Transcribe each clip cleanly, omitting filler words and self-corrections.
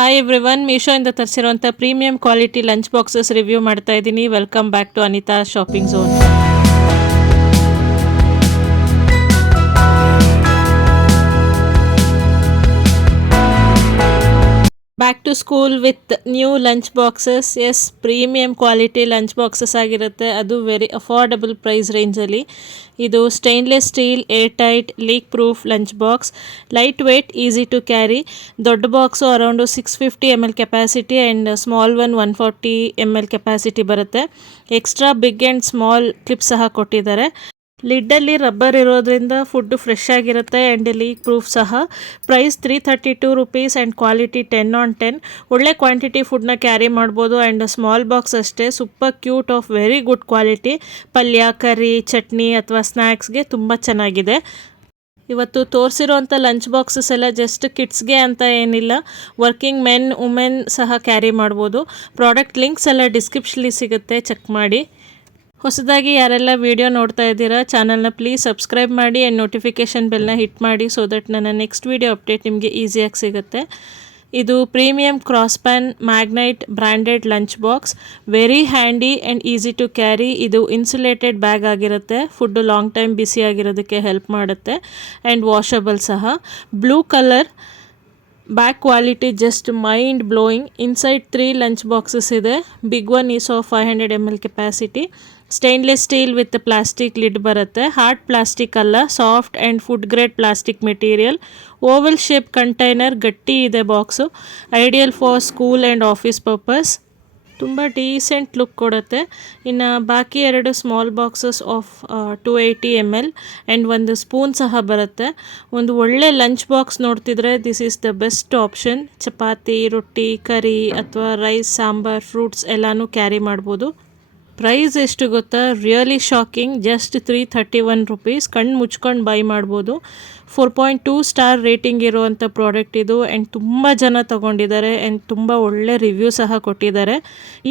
Hi everyone, ಮೀಶೋಯಿಂದ ತರಿಸಿರುವಂಥ premium quality lunch boxes review ಮಾಡ್ತಾ ಇದ್ದೀನಿ. Welcome back to Anitha shopping zone. Back to school with new lunch boxes. Yes, premium quality lunch boxes ಆಗಿರುತ್ತೆ, ಅದು very affordable price ರೇಂಜಲ್ಲಿ. ಇದು stainless steel airtight leak proof lunch box, lightweight, easy to carry. ದೊಡ್ಡ box around 650 ml capacity and small 140 ml capacity ಬರುತ್ತೆ. Extra big and small clip ಸಹ ಕೊಟ್ಟಿದ್ದಾರೆ. ಲಿಡ್ಡಲ್ಲಿ rubber ಇರೋದ್ರಿಂದ ಫುಡ್ಡು ಫ್ರೆಶ್ ಆಗಿರುತ್ತೆ and leak proof ಸಹ. Price 332 rupees and quality 10/10. ಒಳ್ಳೆ quantity ಫುಡ್ನ ಕ್ಯಾರಿ ಮಾಡ್ಬೋದು ಆ್ಯಂಡ್ ಸ್ಮಾಲ್ ಬಾಕ್ಸ್ ಅಷ್ಟೇ. Super cute of very good quality. ಪಲ್ಯ, ಕರಿ, ಚಟ್ನಿ ಅಥವಾ ಸ್ನ್ಯಾಕ್ಸ್ಗೆ ತುಂಬ ಚೆನ್ನಾಗಿದೆ. ಇವತ್ತು ತೋರಿಸಿರೋಂಥ ಲಂಚ್ ಬಾಕ್ಸಸ್ ಎಲ್ಲ ಜಸ್ಟ್ ಕಿಡ್ಸ್ಗೆ ಅಂತ ಏನಿಲ್ಲ, ವರ್ಕಿಂಗ್ ಮೆನ್ ವುಮೆನ್ ಸಹ ಕ್ಯಾರಿ ಮಾಡ್ಬೋದು. ಪ್ರಾಡಕ್ಟ್ ಲಿಂಕ್ಸ್ ಎಲ್ಲ ಡಿಸ್ಕ್ರಿಪ್ಷನ್ಲಿ ಸಿಗುತ್ತೆ, ಚೆಕ್ ಮಾಡಿ. ಹೊಸದಾಗಿ ಯಾರೆಲ್ಲ ವಿಡಿಯೋ ನೋಡ್ತಾ ಇದ್ದೀರಾ, ಚಾನಲ್ನ ಪ್ಲೀಸ್ ಸಬ್ಸ್ಕ್ರೈಬ್ ಮಾಡಿ ಆ್ಯಂಡ್ ನೋಟಿಫಿಕೇಷನ್ ಬೆಲ್ನ ಹಿಟ್ ಮಾಡಿ, ಸೊ ದಟ್ ನನ್ನ ನೆಕ್ಸ್ಟ್ ವಿಡಿಯೋ ಅಪ್ಡೇಟ್ ನಿಮಗೆ ಈಸಿಯಾಗಿ ಸಿಗುತ್ತೆ. ಇದು premium cross pan Magnite branded lunch box, very handy and easy to carry. ಇದು ಇನ್ಸುಲೇಟೆಡ್ ಬ್ಯಾಗ್ ಆಗಿರುತ್ತೆ, ಫುಡ್ಡು ಲಾಂಗ್ ಟೈಮ್ ಬಿಸಿಯಾಗಿರೋದಕ್ಕೆ ಹೆಲ್ಪ್ ಮಾಡುತ್ತೆ ಆ್ಯಂಡ್ ವಾಷಬಲ್ ಸಹ. Blue colour bag quality just mind blowing. Inside 3 lunch boxes ಇದೆ. Big one is of 500 ml capacity. Stainless steel with plastic lid ಬರುತ್ತೆ. Hard plastic ಅಲ್ಲ, soft and food grade plastic material. Oval shape container, ಗಟ್ಟಿ ಇದೆ box. Ideal for school and office purpose. ತುಂಬ decent look ಕೊಡುತ್ತೆ. ಇನ್ನು ಬಾಕಿ 2 small boxes of 280 ml and ಒಂದು spoon ಸಹ ಬರುತ್ತೆ. ಒಂದು ಒಳ್ಳೆ ಲಂಚ್ ಬಾಕ್ಸ್ ನೋಡ್ತಿದ್ರೆ this is the best option. Chapati, ರೊಟ್ಟಿ, ಕರಿ ಅಥವಾ ರೈಸ್, ಸಾಂಬಾರ್, ಫ್ರೂಟ್ಸ್ ಎಲ್ಲನೂ ಕ್ಯಾರಿ ಮಾಡ್ಬೋದು. ಪ್ರೈಸ್ ಎಷ್ಟು ಗೊತ್ತಾ? Really shocking. Just 331 rupees. ಕಣ್ಣು ಮುಚ್ಕೊಂಡು ಬೈ ಮಾಡ್ಬೋದು. 4.2 ಸ್ಟಾರ್ ರೇಟಿಂಗ್ ಇರುವಂಥ ಪ್ರಾಡಕ್ಟ್ ಇದು ಆ್ಯಂಡ್ ತುಂಬ ಜನ ತೊಗೊಂಡಿದ್ದಾರೆ ಆ್ಯಂಡ್ ತುಂಬ ಒಳ್ಳೆ ರಿವ್ಯೂ ಸಹ ಕೊಟ್ಟಿದ್ದಾರೆ.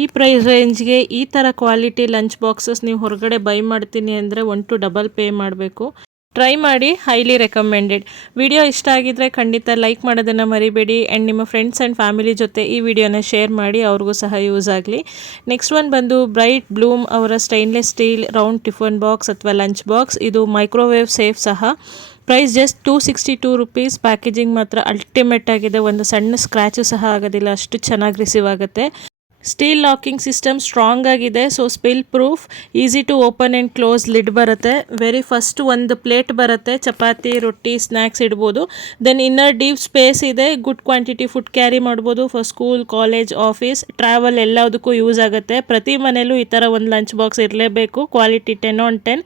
ಈ ಪ್ರೈಸ್ ರೇಂಜ್ಗೆ ಈ ಥರ ಕ್ವಾಲಿಟಿ ಲಂಚ್ ಬಾಕ್ಸಸ್ ನೀವು ಹೊರಗಡೆ ಬೈ ಮಾಡ್ತೀನಿ ಅಂದರೆ 1 to ಡಬಲ್ ಪೇ ಮಾಡಬೇಕು. ಟ್ರೈ ಮಾಡಿ, ಹೈಲಿ ರೆಕಮೆಂಡೆಡ್. ವಿಡಿಯೋ ಇಷ್ಟ ಆಗಿದ್ದರೆ ಖಂಡಿತ ಲೈಕ್ ಮಾಡೋದನ್ನು ಮರಿಬೇಡಿ ಆ್ಯಂಡ್ ನಿಮ್ಮ ಫ್ರೆಂಡ್ಸ್ ಆ್ಯಂಡ್ ಫ್ಯಾಮಿಲಿ ಜೊತೆ ಈ ವಿಡಿಯೋನ ಶೇರ್ ಮಾಡಿ, ಅವ್ರಿಗೂ ಸಹ ಯೂಸ್ ಆಗಲಿ. ನೆಕ್ಸ್ಟ್ ಒನ್ ಬಂದು ಬ್ರೈಟ್ ಬ್ಲೂಮ್ ಅವರ stainless steel round tiffin box ಅಥವಾ ಲಂಚ್ ಬಾಕ್ಸ್. ಇದು ಮೈಕ್ರೋವೇವ್ ಸೇಫ್ ಸಹ. Price just 262 rupees. ಪ್ಯಾಕೇಜಿಂಗ್ ಮಾತ್ರ ಅಲ್ಟಿಮೇಟ್ ಆಗಿದೆ. ಒಂದು ಸಣ್ಣ ಸ್ಕ್ರ್ಯಾಚು ಸಹ ಆಗೋದಿಲ್ಲ, ಅಷ್ಟು ಚೆನ್ನಾಗಿ ರಿಸೀವ್ ಆಗುತ್ತೆ. ಸ್ಟೀಲ್ ಲಾಕಿಂಗ್ ಸಿಸ್ಟಮ್ ಸ್ಟ್ರಾಂಗ್ ಆಗಿದೆ, so spill proof. Easy to open and close lid ಬರುತ್ತೆ. ವೆರಿ ಫಸ್ಟ್ ಒಂದು ಪ್ಲೇಟ್ ಬರುತ್ತೆ, ಚಪಾತಿ, ರೊಟ್ಟಿ, ಸ್ನ್ಯಾಕ್ಸ್ ಇಡ್ಬೋದು. ದೆನ್ ಇನ್ನರ್ ಡೀಪ್ ಸ್ಪೇಸ್ ಇದೆ. ಗುಡ್ ಕ್ವಾಂಟಿಟಿ ಫುಡ್ ಕ್ಯಾರಿ ಮಾಡ್ಬೋದು for school, college, office, travel ಎಲ್ಲದಕ್ಕೂ ಯೂಸ್ ಆಗುತ್ತೆ. ಪ್ರತಿ ಮನೆಯಲ್ಲೂ ಈ ಥರ ಒಂದು ಲಂಚ್ ಬಾಕ್ಸ್ ಇರಲೇಬೇಕು. ಕ್ವಾಲಿಟಿ 10/10.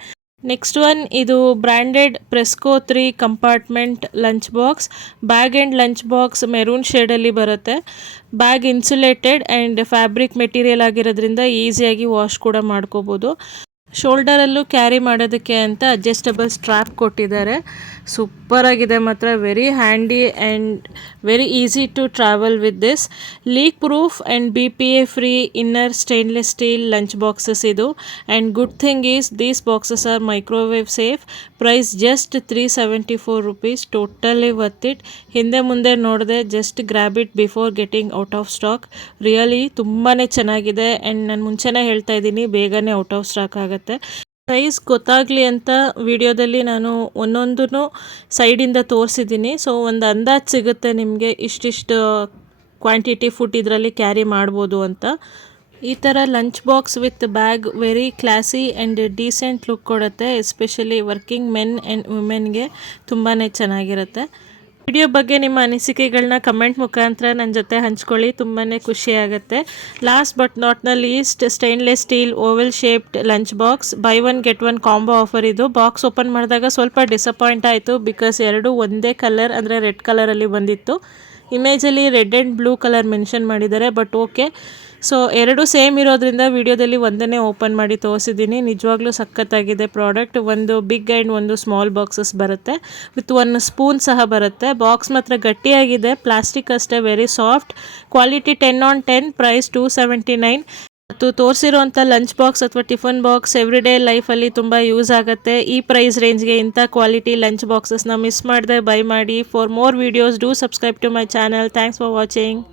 ನೆಕ್ಸ್ಟ್ ಒನ್ ಇದು branded Presco 3 compartment lunch box. Bag and lunch box maroon ಶೇಡಲ್ಲಿ ಬರುತ್ತೆ. Bag insulated and fabric material ಆಗಿರೋದ್ರಿಂದ ಈಸಿಯಾಗಿ ವಾಶ್ ಕೂಡ ಮಾಡ್ಕೋಬೋದು. ಶೋಲ್ಡರಲ್ಲೂ ಕ್ಯಾರಿ ಮಾಡೋದಕ್ಕೆ ಅಂತ ಅಡ್ಜಸ್ಟಬಲ್ ಸ್ಟ್ರ್ಯಾಪ್ ಕೊಟ್ಟಿದ್ದಾರೆ. ಸೂಪರ್ ಆಗಿದೆ ಮಾತ್ರ. Very handy and very easy to travel with this. Leak proof and BPA free inner stainless steel lunch boxes ಇದು. And good thing is these boxes are microwave safe. Price just 374 rupees. Totally worth it. ಹಿಂದೆ ಮುಂದೆ ನೋಡಿದೆ, just grab it before getting out of stock. Really ತುಂಬಾ ಚೆನ್ನಾಗಿದೆ and ನಾನು ಮುಂಚೆನೇ ಹೇಳ್ತಾ ಇದ್ದೀನಿ, ಬೇಗನೆ ಔಟ್ ಆಫ್ ಸ್ಟಾಕ್ ಆಗುತ್ತೆ. ಪ್ರೈಸ್ ಗೊತ್ತಾಗಲಿ ಅಂತ ವಿಡಿಯೋದಲ್ಲಿ ನಾನು ಒಂದೊಂದೂ ಸೈಡಿಂದ ತೋರಿಸಿದ್ದೀನಿ. ಸೊ ಒಂದು ಅಂದಾಜು ಸಿಗುತ್ತೆ ನಿಮಗೆ, ಇಷ್ಟಿಷ್ಟು ಕ್ವಾಂಟಿಟಿ ಫುಡ್ ಇದರಲ್ಲಿ ಕ್ಯಾರಿ ಮಾಡ್ಬೋದು ಅಂತ. ಈ ಥರ lunch box with bag very classy and decent look ಕೊಡುತ್ತೆ. ಎಸ್ಪೆಷಲಿ ವರ್ಕಿಂಗ್ ಮೆನ್ ಆ್ಯಂಡ್ ವುಮೆನ್ಗೆ ತುಂಬಾ ಚೆನ್ನಾಗಿರುತ್ತೆ. ವಿಡಿಯೋ ಬಗ್ಗೆ ನಿಮ್ಮ ಅನಿಸಿಕೆಗಳನ್ನ ಕಮೆಂಟ್ ಮುಖಾಂತರ ನನ್ನ ಜೊತೆ ಹಂಚ್ಕೊಳ್ಳಿ, ತುಂಬಾ ಖುಷಿಯಾಗುತ್ತೆ. Last but not the least, stainless steel vowel shaped lunch box. By one get one combo offer ಇದು. ಬಾಕ್ಸ್ ಓಪನ್ ಮಾಡಿದಾಗ ಸ್ವಲ್ಪ ಡಿಸಪಾಯಿಂಟ್ ಆಯಿತು, ಬಿಕಾಸ್ ಎರಡು ಒಂದೇ ಕಲರ್ ಅಂದರೆ ರೆಡ್ ಕಲರಲ್ಲಿ ಬಂದಿತ್ತು. ಇಮೇಜಲ್ಲಿ red and blue colour mention ಮಾಡಿದ್ದಾರೆ, ಬಟ್ ಓಕೆ. ಸೊ ಎರಡು ಸೇಮ್ ಇರೋದ್ರಿಂದ ವಿಡಿಯೋದಲ್ಲಿ ಒಂದನ್ನೇ ಓಪನ್ ಮಾಡಿ ತೋರಿಸಿದ್ದೀನಿ. ನಿಜವಾಗ್ಲೂ ಸಖತ್ತಾಗಿದೆ ಪ್ರಾಡಕ್ಟ್. ಒಂದು ಬಿಗ್ ಆ್ಯಂಡ್ ಒಂದು ಸ್ಮಾಲ್ ಬಾಕ್ಸಸ್ ಬರುತ್ತೆ ವಿತ್ ಒಂದು ಸ್ಪೂನ್ ಸಹ ಬರುತ್ತೆ. ಬಾಕ್ಸ್ ಮಾತ್ರ ಗಟ್ಟಿಯಾಗಿದೆ, ಪ್ಲಾಸ್ಟಿಕ್ ಅಷ್ಟೇ, ವೆರಿ ಸಾಫ್ಟ್. ಕ್ವಾಲಿಟಿ 10/10. ಪ್ರೈಸ್ 279. ಮತ್ತು ತೋರಿಸಿರುವಂಥ ಲಂಚ್ ಬಾಕ್ಸ್ ಅಥವಾ ಟಿಫನ್ ಬಾಕ್ಸ್ ಎವ್ರಿಡೇ ಲೈಫಲ್ಲಿ ತುಂಬ ಯೂಸ್ ಆಗುತ್ತೆ. ಈ ಪ್ರೈಸ್ ರೇಂಜ್ಗೆ ಇಂಥ ಕ್ವಾಲಿಟಿ ಲಂಚ್ ಬಾಕ್ಸಸ್ನ ಮಿಸ್ ಮಾಡದೆ ಬೈ ಮಾಡಿ. For more videos do subscribe to my channel. Thanks for watching.